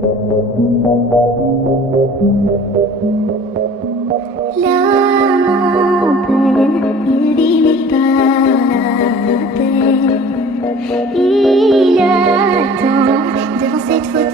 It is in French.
L'âme en peine, il vit mais pas la peine. Il attend devant cette faute.